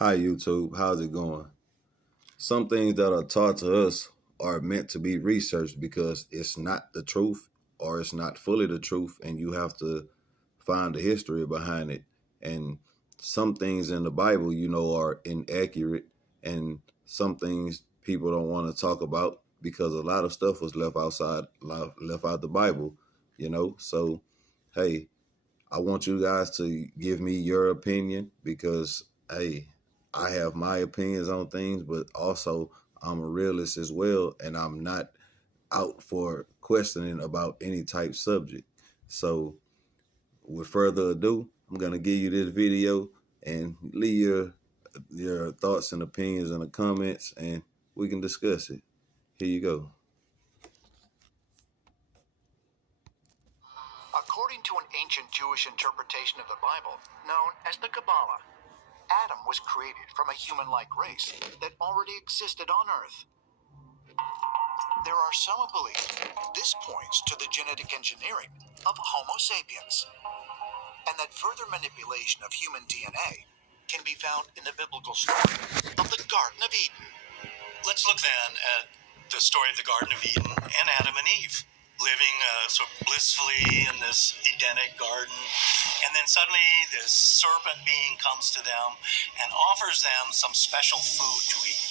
Hi, YouTube. How's it going? Some things that are taught to us are meant to be researched because it's not the truth or it's not fully the truth, and you have to find the history behind it. And some things in the Bible, are inaccurate, and some things people don't want to talk about because a lot of stuff was left out the Bible, So, hey, I want you guys to give me your opinion because, hey, I have my opinions on things, but also I'm a realist as well, and I'm not out for questioning about any type subject. So, with further ado, I'm gonna give you this video and leave your thoughts and opinions in the comments, and we can discuss it. Here you go. According to an ancient Jewish interpretation of the Bible, known as the Kabbalah, Adam was created from a human-like race that already existed on Earth. There are some who believe this points to the genetic engineering of Homo sapiens, and that further manipulation of human DNA can be found in the biblical story of the Garden of Eden. Let's look then at the story of the Garden of Eden and Adam and Eve living sort of blissfully in this Edenic garden. And then suddenly this serpent being comes to them and offers them some special food to eat.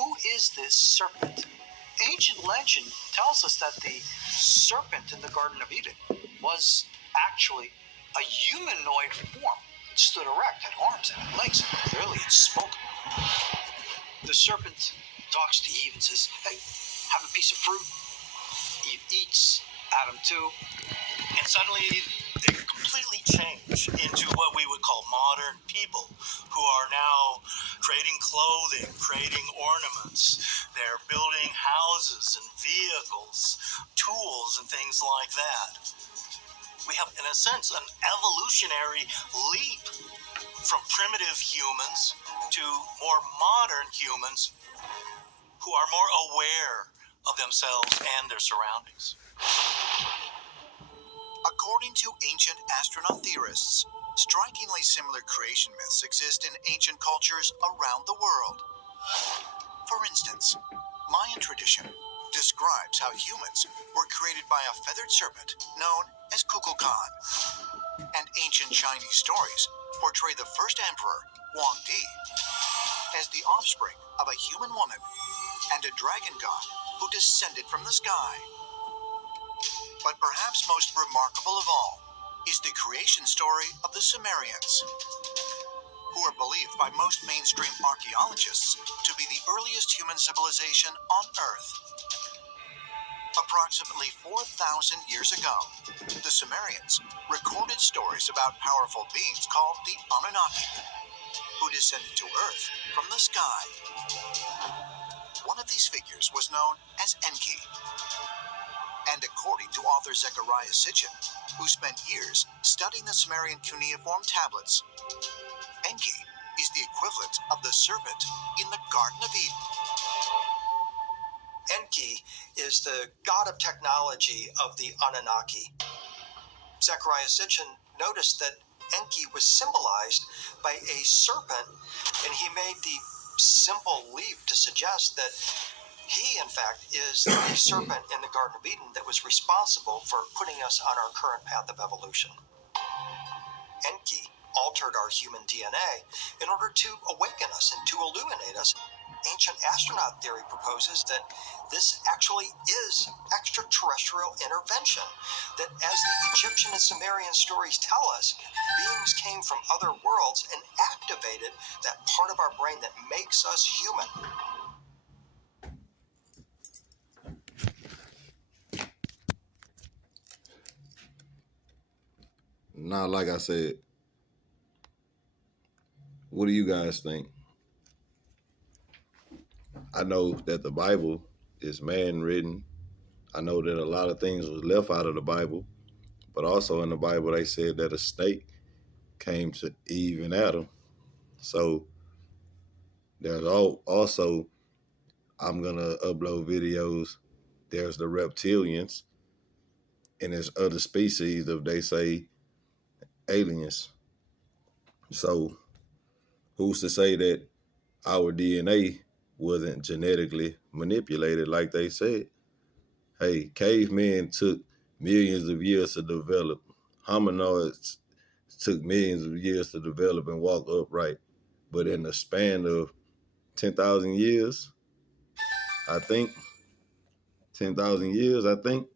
Who is this serpent? Ancient legend tells us that the serpent in the Garden of Eden was actually a humanoid form. It stood erect, had arms and had legs, and clearly it spoke. The serpent talks to Eve and says, "Hey, have a piece of fruit." Eve eats, Adam too. And suddenly they completely change into what we would call modern people who are now creating clothing, creating ornaments. They're building houses and vehicles, tools and things like that. We have, in a sense, an evolutionary leap from primitive humans to more modern humans who are more aware of themselves and their surroundings. According to ancient astronaut theorists, strikingly similar creation myths exist in ancient cultures around the world. For instance, Mayan tradition describes how humans were created by a feathered serpent known as Kukulkan, and ancient Chinese stories portray the first emperor, Wang Di, as the offspring of a human woman and a dragon god who descended from the sky. But perhaps most remarkable of all is the creation story of the Sumerians, who are believed by most mainstream archaeologists to be the earliest human civilization on Earth. Approximately 4,000 years ago, the Sumerians recorded stories about powerful beings called the Anunnaki, who descended to Earth from the sky. One of these figures was known as Enki. And according to author Zecharia Sitchin, who spent years studying the Sumerian cuneiform tablets, Enki is the equivalent of the serpent in the Garden of Eden. Enki is the god of technology of the Anunnaki. Zecharia Sitchin noticed that Enki was symbolized by a serpent, and he made the simple leap to suggest that he, in fact, is the serpent in the Garden of Eden that was responsible for putting us on our current path of evolution. Enki altered our human DNA in order to awaken us and to illuminate us. Ancient astronaut theory proposes that this actually is extraterrestrial intervention, that as the Egyptian and Sumerian stories tell us, beings came from other worlds and activated that part of our brain that makes us human. Now, like I said, what do you guys think? I know that the Bible is man written. I know that a lot of things was left out of the Bible, but also in the Bible they said that a snake came to Eve and Adam. So there's also I'm gonna upload videos. There's the reptilians, and there's other species of they say aliens. So Who's to say that our DNA wasn't genetically manipulated like they said? Hey, cavemen took millions of years to develop. Hominoids took millions of years to develop and walk upright. But in the span of 10,000 years, I think, 10,000 years, I think,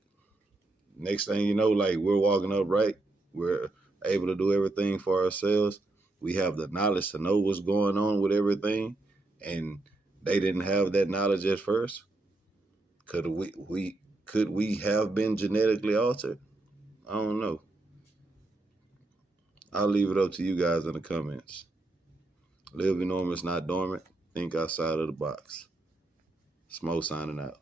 next thing you know, like we're walking upright. We're able to do everything for ourselves. We have the knowledge to know what's going on with everything. And they didn't have that knowledge at first. Could we have been genetically altered? I don't know. I'll leave it up to you guys in the comments. Live enormous, not dormant. Think outside of the box. Smo signing out.